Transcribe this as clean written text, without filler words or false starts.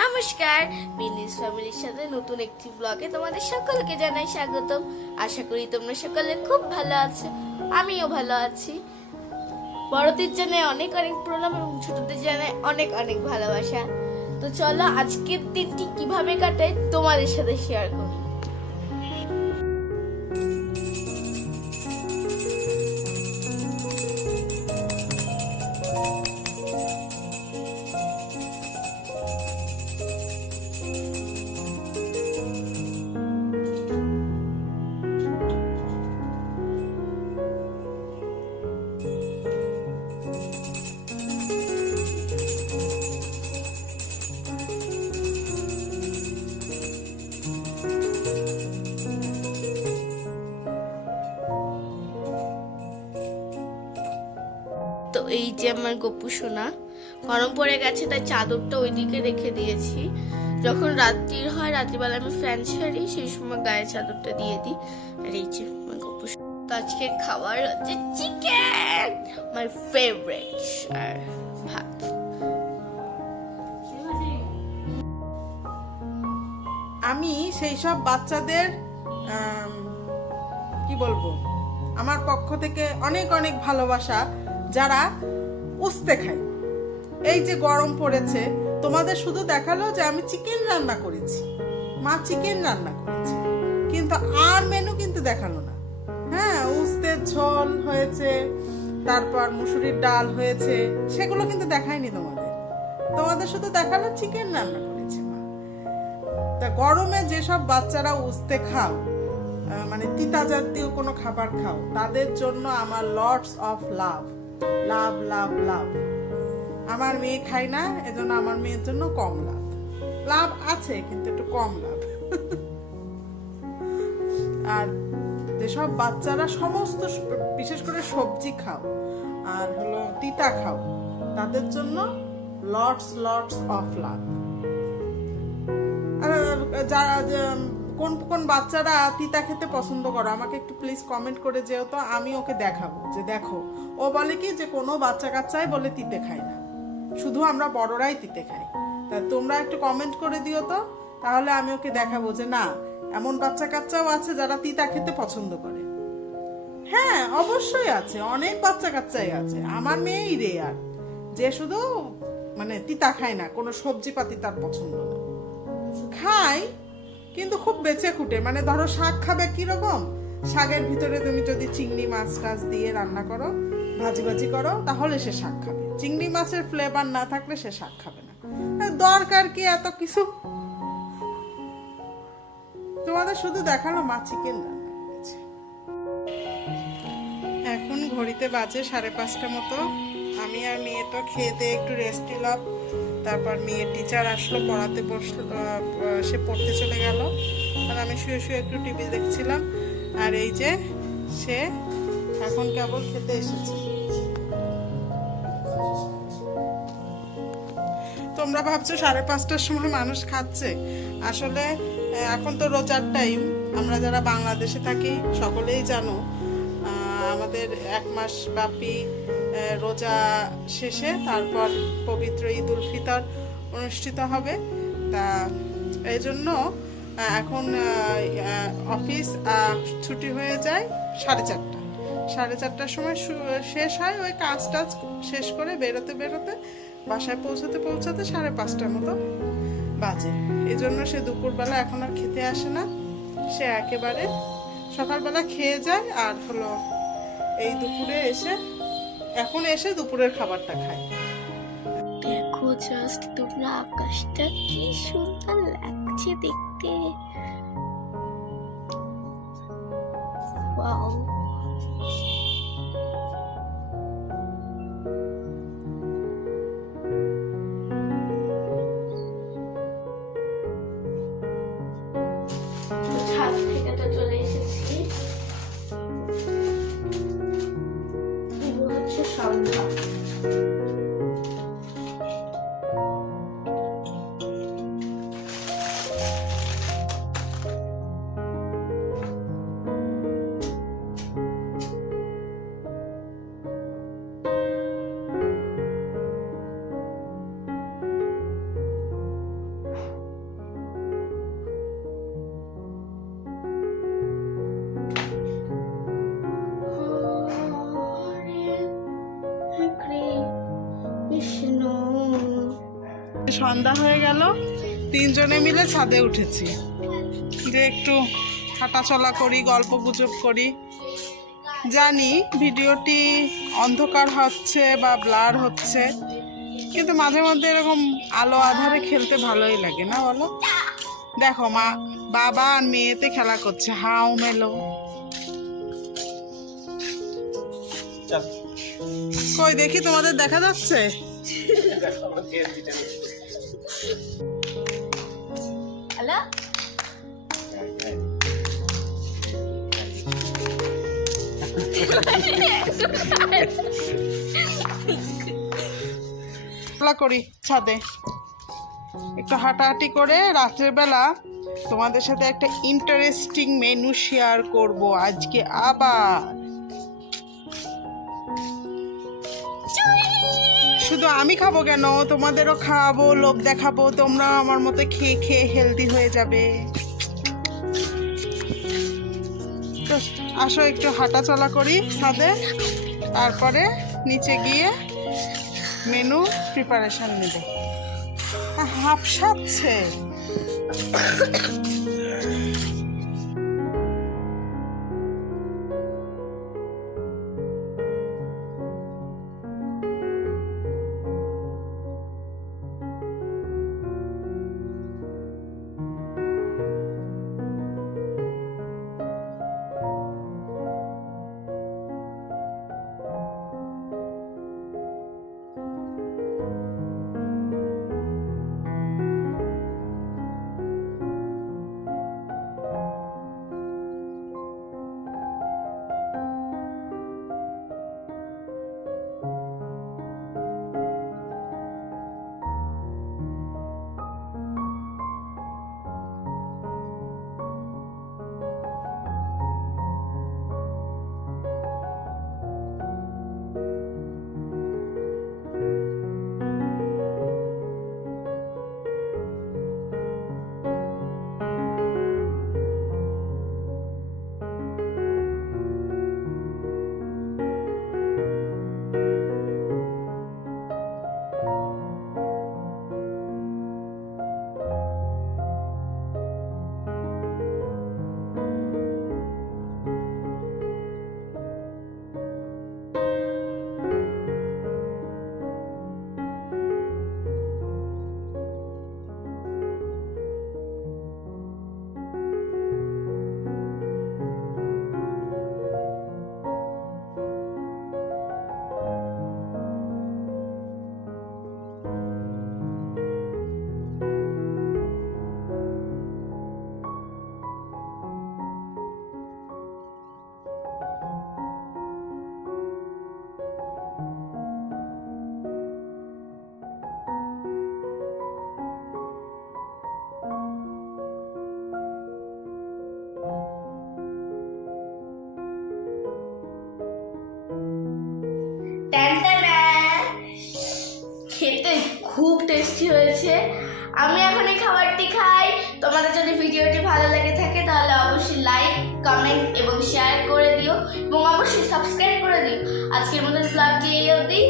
নমস্কার, বিলিস ফ্যামিলির সাথে নতুন একটি ব্লগে তোমাদের সকলকে জানাই স্বাগতম। আশা করি তোমরা সকলে খুব ভালো আছো, আমিও ভালো আছি। বড়দের জানাই অনেক অনেক প্রণাম এবং ছোটদের জানাই অনেক অনেক ভালোবাসা। তো চলো আজকের দিনটি কিভাবে কাটাই তোমাদের সাথে শেয়ার করি। তো এই যে আমার গপু সোনা, গরম পড়ে গেছে তাই চাদরটা ওইদিকে রেখে দিয়েছি। যখন রাত্রির হয়, রাত্রিবেলা আমি ফ্যান ছাড়ি, সেই সময় গায়ে চাদরটা দিয়ে দিই। আর এই যে আমার গপু সোনা। তো আজকে খাবার হচ্ছে চিকেন, মাই ফেভারিট, আর ভাত। আমি সেই সব বাচ্চাদের কি বলবো, আমার পক্ষ থেকে অনেক অনেক ভালোবাসা যারা উস্তে খায়। এই যে গরম পড়েছে, তোমাদের শুধু দেখালো যে আমি চিকেন রান্না করেছি, মা চিকেন রান্না করেছে, কিন্তু আর মেনু কিন্তু দেখালো না। হ্যাঁ, উস্তের ঝোল হয়েছে, তারপর মুসুরির ডাল হয়েছে, সেগুলো কিন্তু দেখায়নি তোমাদের। তোমাদের শুধু দেখালো চিকেন রান্না করেছে মা। তা গরমে যেসব বাচ্চারা উস্তে খাও, মানে তিতা জাতীয় কোনো খাবার খাও, তাদের জন্য আমার লটস অফ লাভ, লাভ লাভ লাভ। আমার মেয়ে খায় না, এজন্য আমার মেয়ের জন্য কম লাভ। লাভ আছে কিন্তু একটু কম লাভ। আর যেসব বাচ্চারা সমস্ত বিশেষ করে সবজি খাও আর হলো তিতা খাও, তাদের জন্য লটস লটস অফ লাভ। যারা কোন কোন বাচ্চারা তিতা খেতে পছন্দ করো আমাকে একটু প্লিজ কমেন্ট করে যেও, তো আমি ওকে দেখাবো যে দেখো, ও বলে কি যে কোনো বাচ্চা কাচ্চাই বলে তিতে খায় না, শুধু আমরা বড়রাই তিতে খাই। তা তোমরা একটু কমেন্ট করে দিও তো, তাহলে আমি ওকে দেখাবো যে না, এমন বাচ্চা কাচ্চাও আছে যারা তিতা খেতে পছন্দ করে। হ্যাঁ, অবশ্যই আছে, অনেক বাচ্চা কাচ্চাই আছে। আমার মেয়েই রেয়ার যে শুধু মানে তিতা খায় না, কোনো সবজি পাতি তার পছন্দ না। খায় কিন্তু খুব বেঁচে খুঁটে। মানে ধরো শাক খাবে, কিরকম শাকের ভিতরে তুমি যদি চিংড়ি মাছ টাছ দিয়ে রান্না করো, ভাজি ভাজি করো, তাহলে সে শাক খাবে। চিংড়ি মাছের ফ্লেভার না থাকলে সে শাক খাবে না। দরকার কি এত কিছু? তোমাদের শুধু দেখালো মা চিকেন রান্না করেছে। এখন ঘড়িতে বাজে 5:30 মতো। আমি আর মেয়ে তো খেয়ে দিয়ে একটু রেস্ট নিলাম। তারপর মেয়ের টিচার আসলো, পড়াতে বসলো, সে পড়তে চলে গেল, আর আমি শুয়ে শুয়ে একটু টিভি দেখছিলাম। আর এই যে সে এখন কেবল খেতে এসেছে। তোমরা ভাবছো 5:30টার সময় মানুষ খাচ্ছে, আসলে এখন তো রোজার টাইম। আমরা যারা বাংলাদেশে থাকি সকলেই জানো, আমাদের 1 মাস ব্যাপী রোজা শেষে তারপর পবিত্র ঈদ উল ফিতর অনুষ্ঠিত হবে। তা এই জন্য এখন অফিস ছুটি হয়ে যায় 4:30। 4:30টার সময় শেষ হয়। ওই কাজ টাজ শেষ করে বেরোতে বেরোতে, বাসায় পৌঁছাতে পৌঁছাতে 5:30টার মতো বাজে। এই জন্য সে দুপুরবেলা এখন আর খেতে আসে না, সে একেবারে সকালবেলা খেয়ে যায়, আর হলো এই দুপুরে এসে এখন এসে দুপুরের খাবারটা খায়। দেখো জাস্ট তোমরা, আকাশটা কি সুন্দর লাগছে দেখতে। ওয়াও, ছাদ থেকে তো চলে এসেছি। এগুলো হচ্ছে সন্ধ্যা। সন্ধ্যা হয়ে গেল, তিনজনে মিলে ছাদে উঠেছি যে একটু হাঁটাচলা করি, গল্প গুজব করি। জানি ভিডিওটি অন্ধকার হচ্ছে বা ব্লার হচ্ছে, কিন্তু মাঝে মধ্যে এরকম আলো আধারে খেলতে ভালোই লাগে, না বলো? দেখো মা, বাবা আর মেয়েতে খেলা করছে, হাউ মেলো। কই দেখি, তোমাদের দেখা যাচ্ছে? হ্যালো, খেলা করি ছাদে, একটু হাঁটাহাঁটি করে। রাত্রের বেলা তোমাদের সাথে একটা ইন্টারেস্টিং মেনু শেয়ার করব আজকে আবার। শুধু আমি খাবো কেন, তোমাদেরও খাওয়াবো, লোভ দেখাবো, তোমরাও আমার মতো খেয়ে খেয়ে হেলদি হয়ে যাবে। তো আসো একটু হাঁটা চলা করি ছাদে, তারপরে নিচে গিয়ে মেনু প্রিপারেশন নেব। হাঁপসাচ্ছে। খেতে খুব টেস্টি হয়েছে। আমি এখন এই খাবারটি খাই। তোমাদের যদি ভিডিওটি ভালো লেগে থাকে তাহলে অবশ্যই লাইক, কমেন্ট এবং শেয়ার করে দিও এবং অবশ্যই সাবস্ক্রাইব করে দিও। আজকের মতো ব্লগটি এই অবধি।